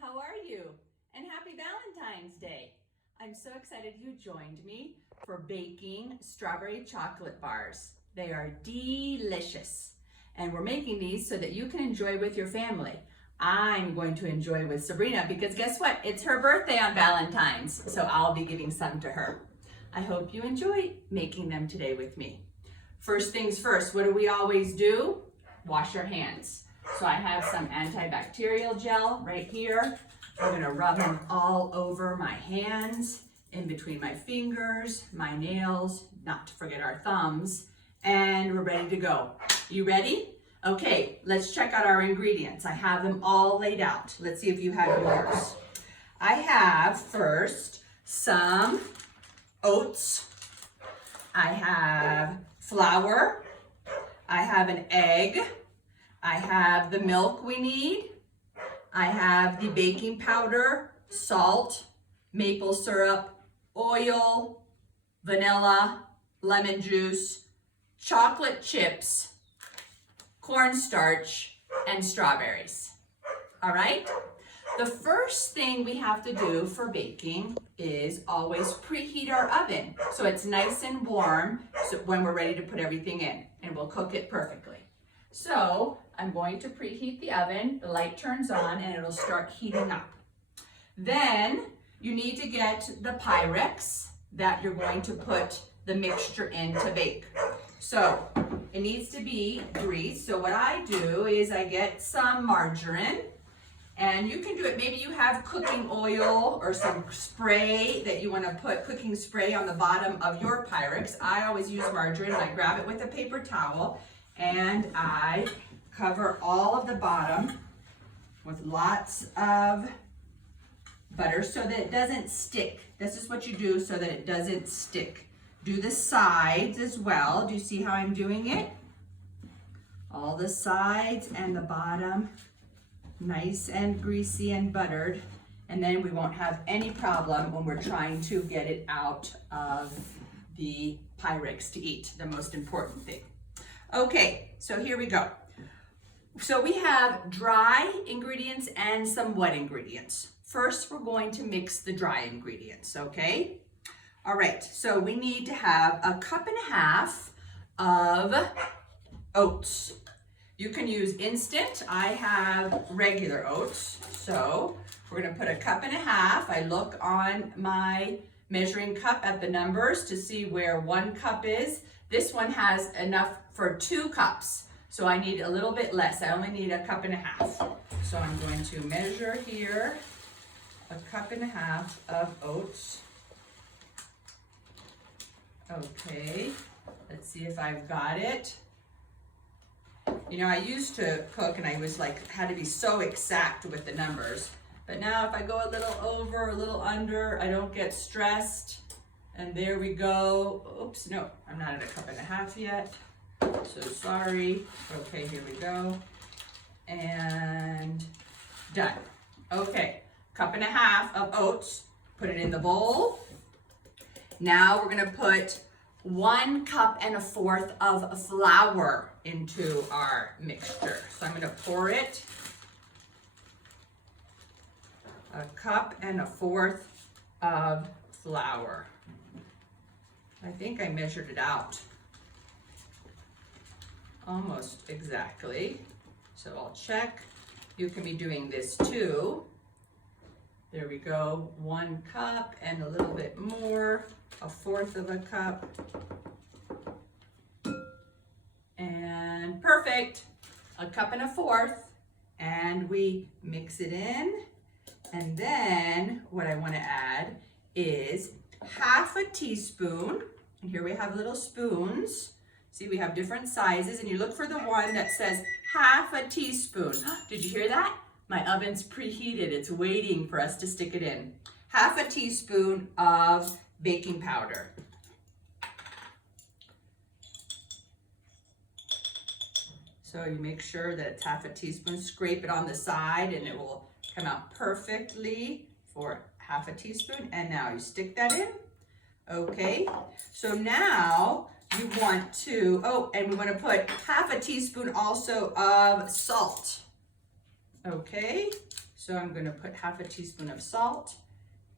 How are you? And happy Valentine's Day. I'm so excited you joined me for baking strawberry chocolate bars. They are delicious. And we're making these so that you can enjoy with your family. I'm going to enjoy with Sabrina because guess what? It's her birthday on Valentine's, so I'll be giving some to her. I hope you enjoy making them today with me. First things first, what do we always do? Wash our hands. So I have some antibacterial gel right here. I'm gonna rub them all over my hands, in between my fingers, my nails, not to forget our thumbs, and we're ready to go. You ready? Okay, let's check out our ingredients. I have them all laid out. Let's see if you have yours. I have first some oats. I have flour. I have an egg. I have the milk we need. I have the baking powder, salt, maple syrup, oil, vanilla, lemon juice, chocolate chips, cornstarch, and strawberries. All right? The first thing we have to do for baking is always preheat our oven so it's nice and warm so when we're ready to put everything in, and we'll cook it perfectly. So I'm going to preheat the oven, the light turns on, and it'll start heating up. Then you need to get the pyrex that you're going to put the mixture in to bake. So it needs to be grease. So what I do is I get some margarine, and you can do it, maybe you have cooking oil or some spray that you want to put cooking spray on the bottom of your pyrex. I always use margarine, and I grab it with a paper towel, and I cover all of the bottom with lots of butter so that it doesn't stick. This is what you do so that it doesn't stick. Do the sides as well. Do you see how I'm doing it? All the sides and the bottom, nice and greasy and buttered. And then we won't have any problem when we're trying to get it out of the pyrex to eat, the most important thing. Okay, so here we go. So we have dry ingredients and some wet ingredients. First, we're going to mix the dry ingredients, okay? All right, so we need to have 1.5 cups of oats. You can use instant. I have regular oats. So we're gonna put 1.5 cups. I look on my measuring cup at the numbers to see where 1 cup is. This one has enough for 2 cups. So I need a little bit less. I only need 1.5 cups. So I'm going to measure here 1.5 cups of oats. Okay, let's see if I've got it. You know, I used to cook and I was like, had to be so exact with the numbers. But now if I go a little over, a little under, I don't get stressed. And there we go. Oops, no, I'm not at 1.5 cups yet. So sorry. Okay, here we go. And done. Okay, 1.5 cups of oats. Put it in the bowl. Now we're gonna put 1.25 cups of flour into our mixture. So I'm gonna pour it 1.25 cups of flour. I think I measured it out almost exactly. So I'll check. You can be doing this too. There we go, 1 cup and a little bit more, 1/4 cup. And perfect, 1.25 cups. And we mix it in. And then what I wanna add is 1/2 teaspoon. And here we have little spoons. See, we have different sizes, and you look for the one that says 1/2 teaspoon. Did you hear that? My oven's preheated. It's waiting for us to stick it in. 1/2 teaspoon of baking powder. So you make sure that it's 1/2 teaspoon. Scrape it on the side, and it will come out perfectly for 1/2 teaspoon. And now you stick that in. Okay, so now you want to, and we want to put 1/2 teaspoon also of salt. Okay, So I'm going to put half a teaspoon of salt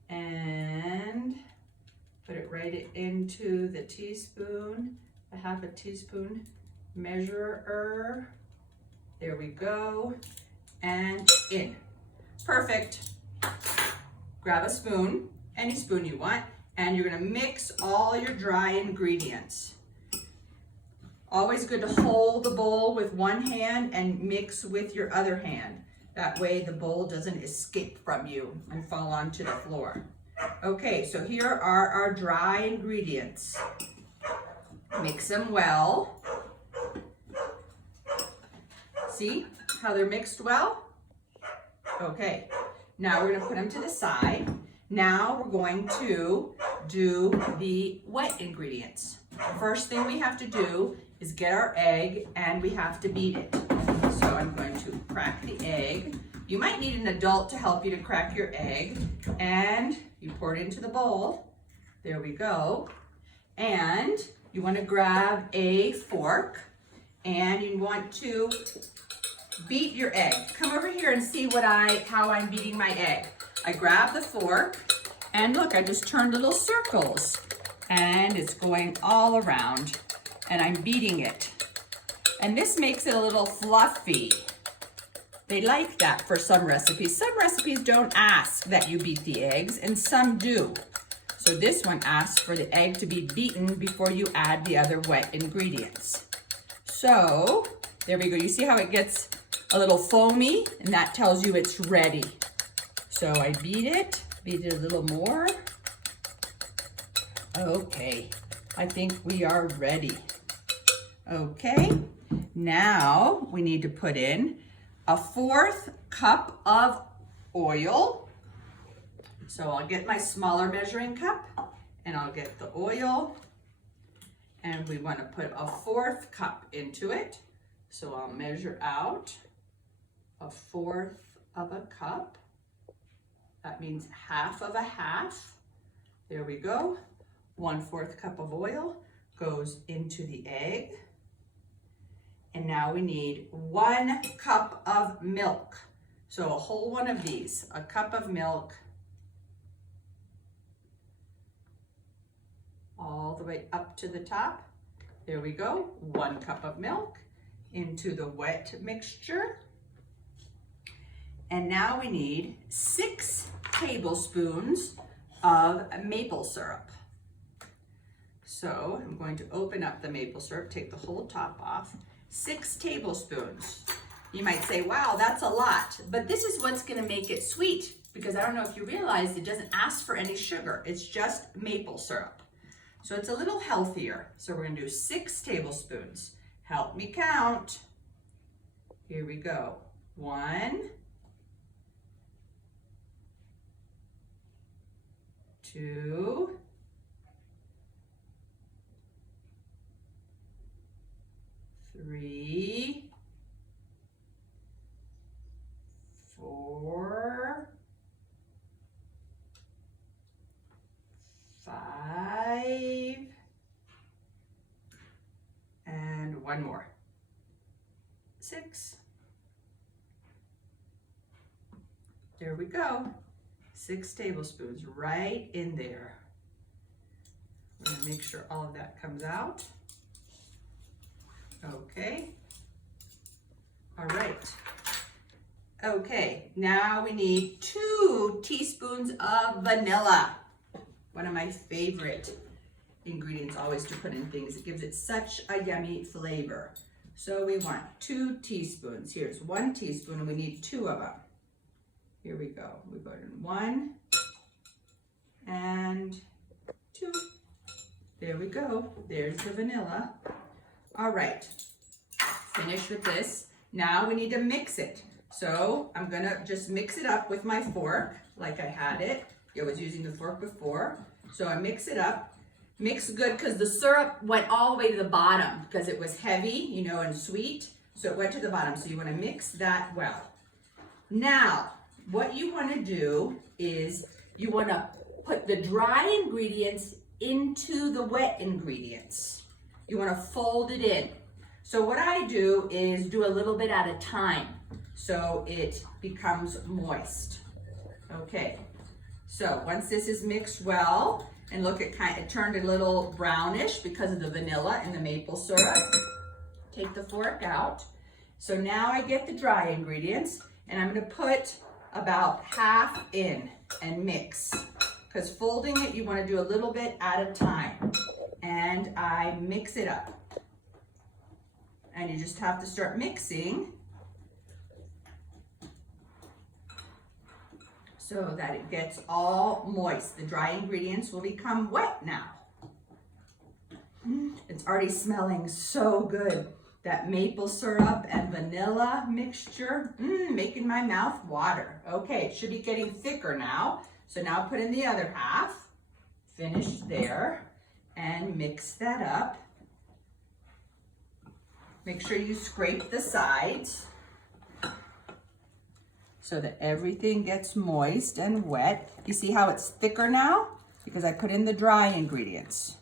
and put it right into the teaspoon, a half a teaspoon measurer. There we go. And in. Perfect. Grab a spoon, any spoon you want, and you're going to mix all your dry ingredients. Always good to hold the bowl with one hand and mix with your other hand. That way the bowl doesn't escape from you and fall onto the floor. Okay, so here are our dry ingredients. Mix them well. See how they're mixed well? Okay, now we're going to put them to the side. Now we're going to do the wet ingredients. First thing we have to do is get our egg and we have to beat it. So I'm going to crack the egg. You might need an adult to help you to crack your egg. And you pour it into the bowl. There we go. And you want to grab a fork and you want to beat your egg. Come over here and see how I'm beating my egg. I grab the fork and look, I just turned little circles and it's going all around and I'm beating it. And this makes it a little fluffy. They like that for some recipes. Some recipes don't ask that you beat the eggs and some do. So this one asks for the egg to be beaten before you add the other wet ingredients. So there we go. You see how it gets a little foamy and that tells you it's ready. So I beat it a little more. Okay, I think we are ready. Okay, now we need to put in a 1/4 cup of oil. So I'll get my smaller measuring cup and I'll get the oil and we want to put a 1/4 cup into it. So I'll measure out a 1/4 of a cup. That means half of a half. There we go. 1/4 cup of oil goes into the egg. And now we need 1 cup of milk. So a whole one of these, a cup of milk, all the way up to the top. There we go, 1 cup of milk into the wet mixture. And now we need 6 tablespoons of maple syrup. So I'm going to open up the maple syrup, take the whole top off. 6 tablespoons. You might say, wow, that's a lot, but this is what's gonna make it sweet because I don't know if you realize it doesn't ask for any sugar. It's just maple syrup. So it's a little healthier. So we're gonna do 6 tablespoons. Help me count. Here we go. 1, 2, 3, 4, 5, and 1 more. 6. There we go. 6 tablespoons right in there. We're going to make sure all of that comes out. Okay. All right. Okay, now we need 2 teaspoons of vanilla. One of my favorite ingredients always to put in things. It gives it such a yummy flavor. So we want 2 teaspoons. Here's 1 teaspoon and we need 2 of them. Here we go. We put in 1 and 2. There we go. There's the vanilla. All right, finished with this. Now we need to mix it. So I'm gonna just mix it up with my fork like I had it. I was using the fork before. So I mix it up. Mix good because the syrup went all the way to the bottom because it was heavy, you know, and sweet. So it went to the bottom. So you wanna mix that well. Now, what you wanna do is you wanna put the dry ingredients into the wet ingredients. You wanna fold it in. So what I do is do a little bit at a time. so it becomes moist. Okay, so once this is mixed well, and look, it turned a little brownish because of the vanilla and the maple syrup. Take the fork out. So now I get the dry ingredients, and I'm gonna put about half in and mix. Because folding it, you wanna do a little bit at a time. And I mix it up. And you just have to start mixing so that it gets all moist. The dry ingredients will become wet now. It's already smelling so good. That maple syrup and vanilla mixture, making my mouth water. Okay, it should be getting thicker now. So now put in the other half, finish there, and mix that up. Make sure you scrape the sides so that everything gets moist and wet. You see how it's thicker now? Because I put in the dry ingredients.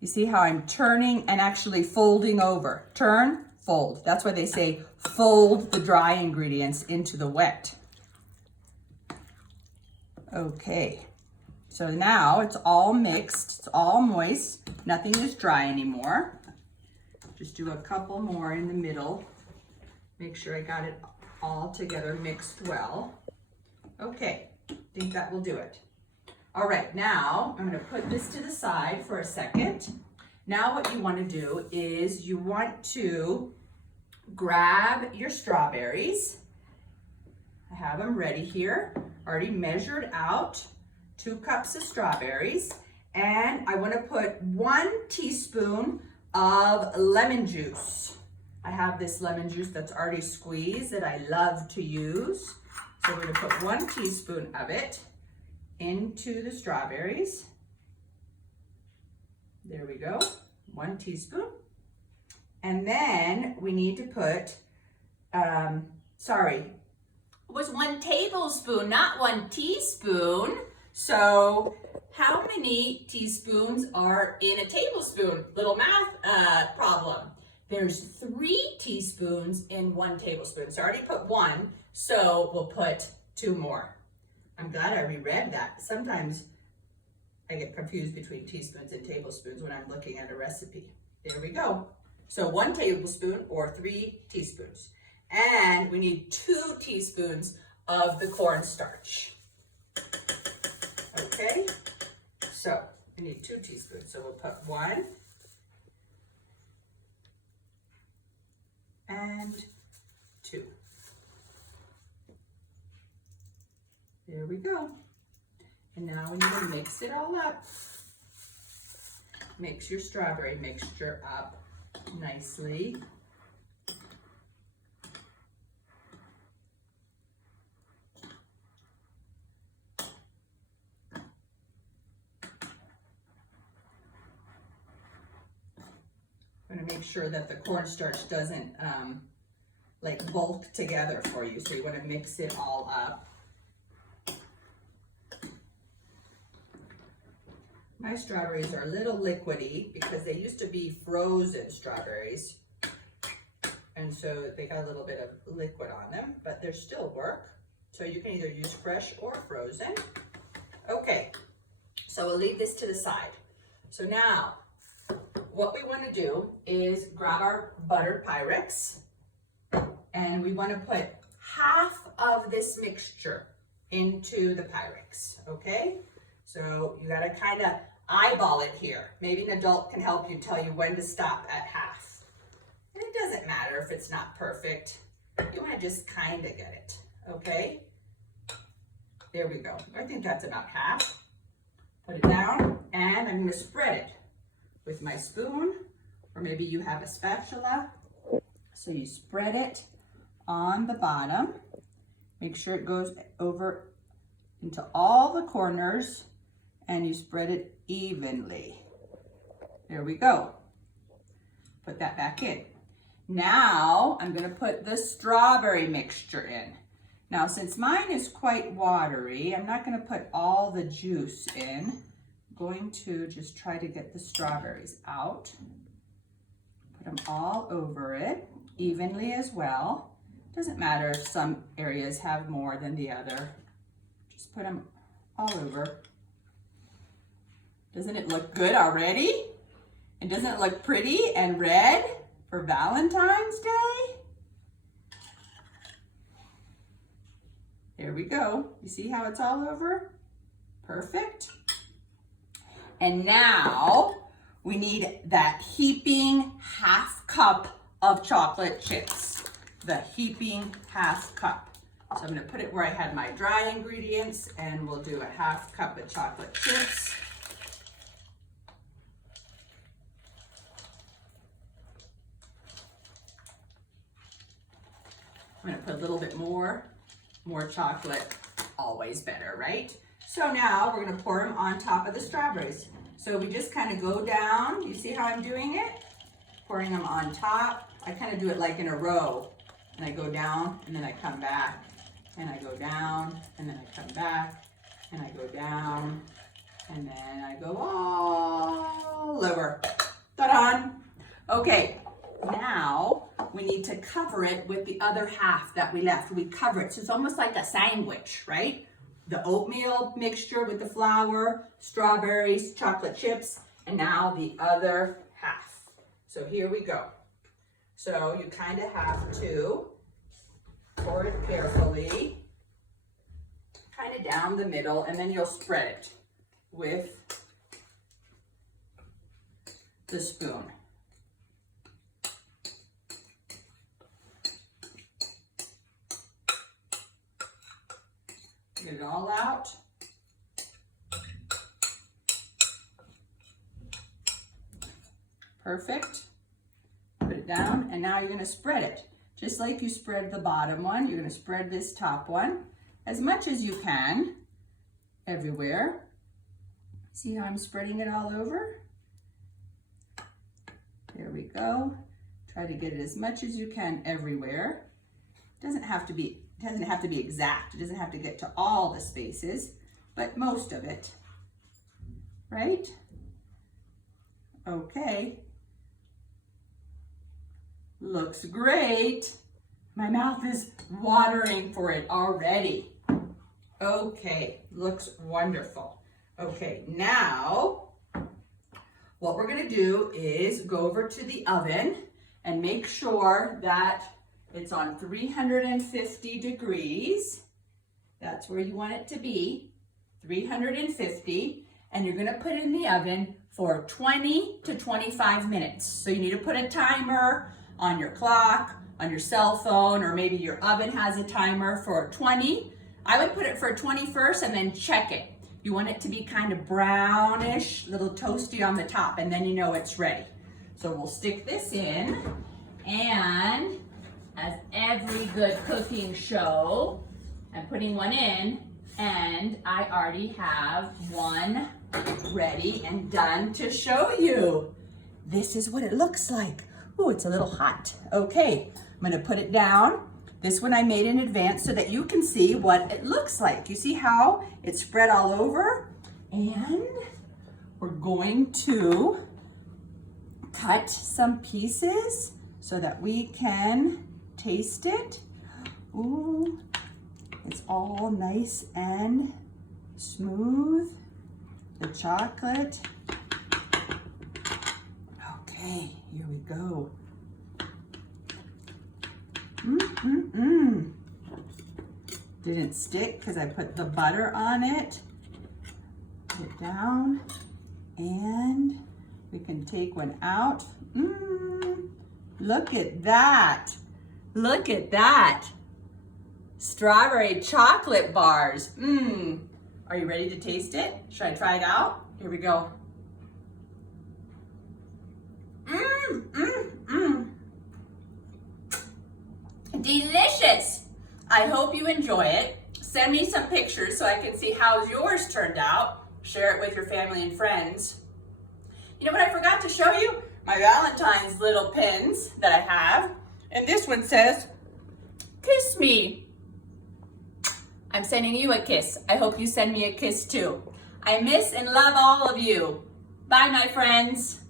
You see how I'm turning and actually folding over. Turn, fold. That's why they say fold the dry ingredients into the wet. Okay, so now it's all mixed, it's all moist, nothing is dry anymore. Just do a couple more in the middle. Make sure I got it all together mixed well. Okay, I think that will do it. All right, now I'm gonna put this to the side for a second. Now what you wanna do is you want to grab your strawberries. I have them ready here, already measured out, 2 cups of strawberries. And I wanna put 1 teaspoon of lemon juice. I have this lemon juice that's already squeezed that I love to use. So we're gonna put 1 teaspoon of it into the strawberries. There we go, 1 teaspoon. And then we need to put, it was 1 tablespoon, not 1 teaspoon. So how many teaspoons are in a tablespoon? Little math problem. There's 3 teaspoons in 1 tablespoon. So I already put 1, so we'll put 2 more. I'm glad I reread that. Sometimes I get confused between teaspoons and tablespoons when I'm looking at a recipe. There we go. So 1 tablespoon or 3 teaspoons. And we need 2 teaspoons of the cornstarch. Okay, so we need 2 teaspoons. So we'll put 1 and 2. There we go. And now we need to mix it all up. Mix your strawberry mixture up nicely. I'm going to make sure that the cornstarch doesn't like bulk together for you. So you want to mix it all up. My strawberries are a little liquidy because they used to be frozen strawberries. And so they got a little bit of liquid on them, but they still work. So you can either use fresh or frozen. Okay, so we'll leave this to the side. So now, what we want to do is grab our buttered pyrex, and we want to put half of this mixture into the pyrex, okay? So you gotta kind of eyeball it here. Maybe an adult can help you, tell you when to stop at half. And it doesn't matter if it's not perfect. You want to just kind of get it, okay? There we go. I think that's about half. Put it down, and I'm going to spread it with my spoon, or maybe you have a spatula. So you spread it on the bottom. Make sure it goes over into all the corners, and you spread it evenly. There we go. Put that back in. Now I'm going to put the strawberry mixture in. Now since mine is quite watery, I'm not going to put all the juice in. I'm going to just try to get the strawberries out. Put them all over it. evenly as well. Doesn't matter if some areas have more than the other. Just put them all over. Doesn't it look good already? And doesn't it look pretty and red for Valentine's Day? There we go. You see how it's all over? Perfect. And now we need that heaping half cup of chocolate chips. The heaping half cup. So I'm going to put it where I had my dry ingredients, and we'll do a half cup of chocolate chips. I'm going to put a little bit more chocolate, always better, right? So now we're going to pour them on top of the strawberries. So we just kind of go down. You see how I'm doing it? Pouring them on top. I kind of do it like in a row. And I go down, and then I come back. And I go down, and then I come back. And I go down, and then I go all over. Ta-da! Okay, now we need to cover it with the other half that we left. We cover it, so it's almost like a sandwich, right? The oatmeal mixture with the flour, strawberries, chocolate chips, and now the other half. So here we go. So you kind of have to pour it carefully, kind of down the middle, and then you'll spread it with the spoon. Get it all out. Perfect. Put it down, and now you're going to spread it. Just like you spread the bottom one, you're going to spread this top one as much as you can everywhere. See how I'm spreading it all over? There we go. Try to get it as much as you can everywhere. Doesn't have to be exact. It doesn't have to get to all the spaces, but most of it, right? Okay. Looks great. My mouth is watering for it already. Okay, looks wonderful. Okay, now what we're gonna do is go over to the oven and make sure that it's on 350 degrees. That's where you want it to be, 350, and you're gonna put it in the oven for 20 to 25 minutes. So you need to put a timer on your clock, on your cell phone, or maybe your oven has a timer for 20. I would put it for 20 first and then check it. You want it to be kind of brownish, little toasty on the top, and then you know it's ready. So we'll stick this in, and as every good cooking show, I'm putting one in, and I already have one ready and done to show you. This is what it looks like. Oh, it's a little hot. Okay, I'm gonna put it down. This one I made in advance so that you can see what it looks like. You see how it's spread all over? And we're going to cut some pieces so that we can taste it. Ooh, it's all nice and smooth. The chocolate. Okay, here we go. Didn't stick because I put the butter on it. Put it down, and we can take one out. Look at that. Look at that. Strawberry chocolate bars. Are you ready to taste it? Should I try it out? Here we go. Delicious. I hope you enjoy it. Send me some pictures so I can see how yours turned out. Share it with your family and friends. You know what I forgot to show you? My Valentine's little pins that I have. And this one says, "Kiss me." I'm sending you a kiss. I hope you send me a kiss too. I miss and love all of you. Bye, my friends.